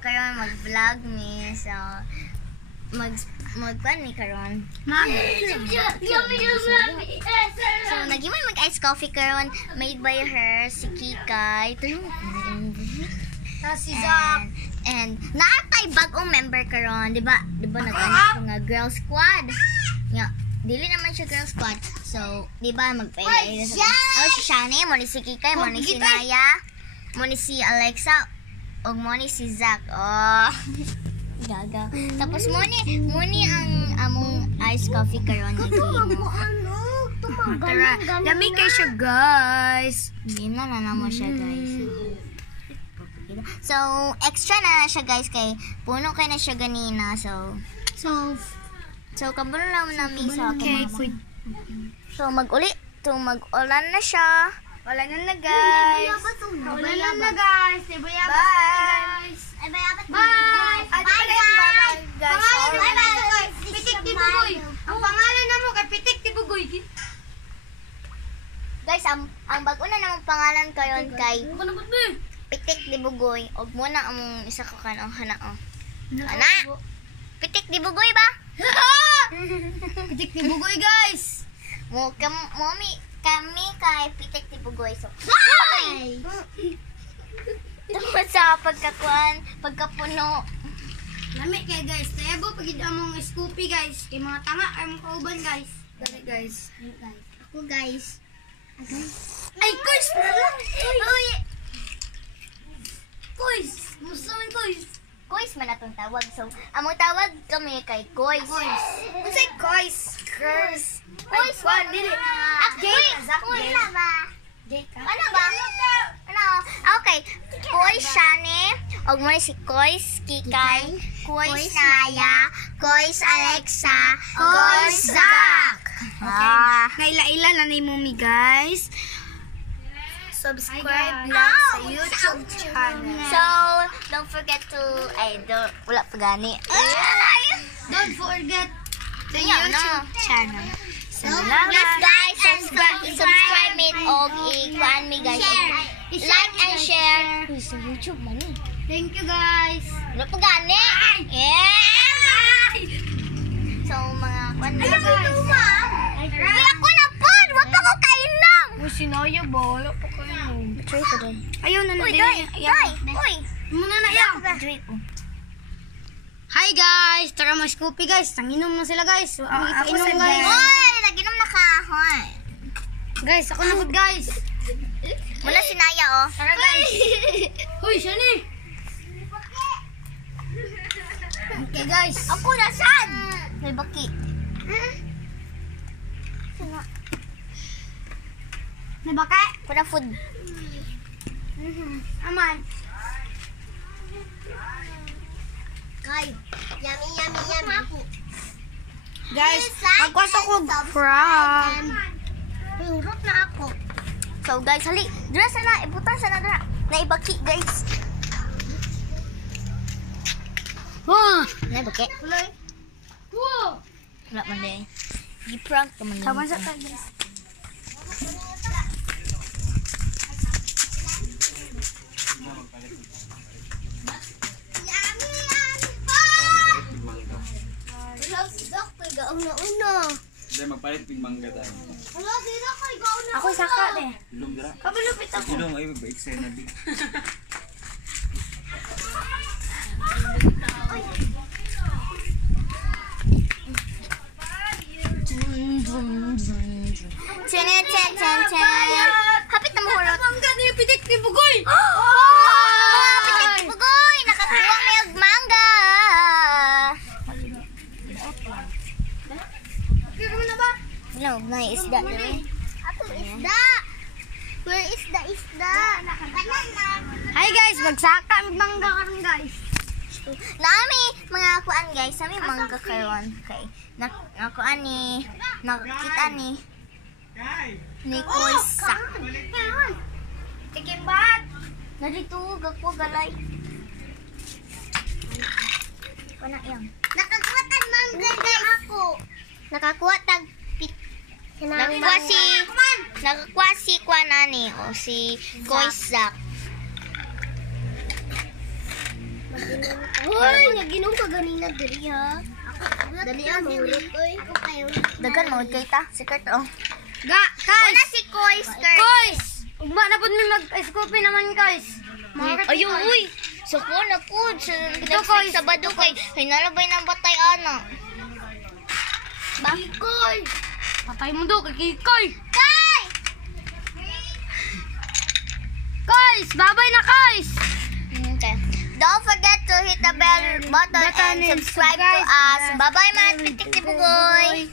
karon mag-vlog mi. So magkuan mi karon. So nagimay mag-ice coffee karon made by her si Kikay. Si Zach. And naatay bagong member karon, di ba? Di ba nag-anak ko nga girl squad? Nga, dili naman siya girl squad. So, di ba magpailay sa si Shani, mo ni si Kikay, mo ni si Naya, mo ni si Alexa, o mo ni si Zach. Oh. Gaga. Tapos mo ni ang among ice coffee karon ni Kimo. Tara, lami kay siya, guys. Hindi na mo siya, guys. So, extra na siya, guys, kay puno kay na siya ganina. So kabuno lang namin sa Okay, So, mag-ulan na siya. Wala na guys. Wala na guys. Bye. Bye. Bye, guys. Bye. Pitik Tibugoy. Ang pangalan na mo kay Pitik Tibugoy. Guys, ang bago na namang pangalan kayon kay Pitik Tibugoy. Og muna among isa ko kanang hana. Hana. Pitik Tibugoy ba? Pitik Tibugoy, guys. Kami kay Pitik Tibugoy. So, hi! Tungkol sa pagkapuno. Lami kay guys. Tayabo pagid among Scoopy, guys. Kay mga tanga ay mga kauban, guys. Dali, guys. Ako, guys. Ay, Koys! Uy! Koys! Musta man, Koys? Koys man atong tawag. So, among tawag kami kay Koys. Unsay Koys? Girls. Koys, Kwan, dili. Koys na ba? Ano ba? Ano? Okay. Koys Shani. Og mo si Koys Kikay. Koys Naya. Koys Alexa. Koys Zach. Naila-ila na ni Mumi, guys. Subscribe lang sa YouTube channel. So, don't forget to, wala pa gani. Don't forget the Ayaw na. YouTube channel. Please guys, subscribe me og i-kuan me guys. Like and share. Sa YouTube man eh. Thank you, guys. Wala pa gani. Yeah! So, mga kuan na guys. Wala ko na po! Wala pa ko kainom! Sinaya ba? Wala pa kayo. Try ko din. Ayaw na Uy, din. Day! Uy! Muna na yan. Try ko. Hi, guys. Tara mga Scoopy, guys. Tanginom na sila, guys. Inom, guys. Uy! Naginom na ka. Hoy! Guys, ako na good, guys. Wala si Naya, oh. Tara, guys. Hoy, siya ni. Okay, guys. Ako na saan? May baki. May baka? Kuna food. Aman. Kay. Yummy. Guys, magkwasa ko from. Hurot na ako. So guys, hali. Dura sana. Ibutan sana dura. Naibaki, guys. Naibaki. Wow. Wala man din. Gi-prank ka man. Tama sa ka, guys. Hindi, magpalit ping mangga tayo. Ako saka de. Ilong dira. Kabalupit ako. Ilong ay mag-extend na din. Hapit na mo hurot. Mangga ni Pitik ni Bugoy. Pitik ni Bugoy! Nakakuha may og mangga! Kira mo na ba? No, may isda na rin. Ako isda! Where is the isda? Hi, guys. Magsaka. Magmangga karon, guys. Nami mga kuan guys, nami mangga karon kay nakuan ni nakita ni Koysak. Tikimbat. Na dito gagpo galay. Kana yang. Nakakuha tag mangga guys ako. Nakakuha tag nakakuha si kuan ani o si Koysak. Uy, naginom ka ganina diri ha. Dali ang mulot oy. Dagan mo kay ta. Secret oh. Guys. Wala si Koy skirt. Guys. Ugma na pud mi mag-scoopy naman guys. Ayun, uy. So ko na po. Ito, Next Koy. week Sabado kay hinalabay ng batay ana. Kikoy. Patay mo daw kay Kikoy. Kay! Guys, babay na guys. Okay. Don't forget to hit the bell button and subscribe to us. Bye-bye, mga pitik-tibugoy.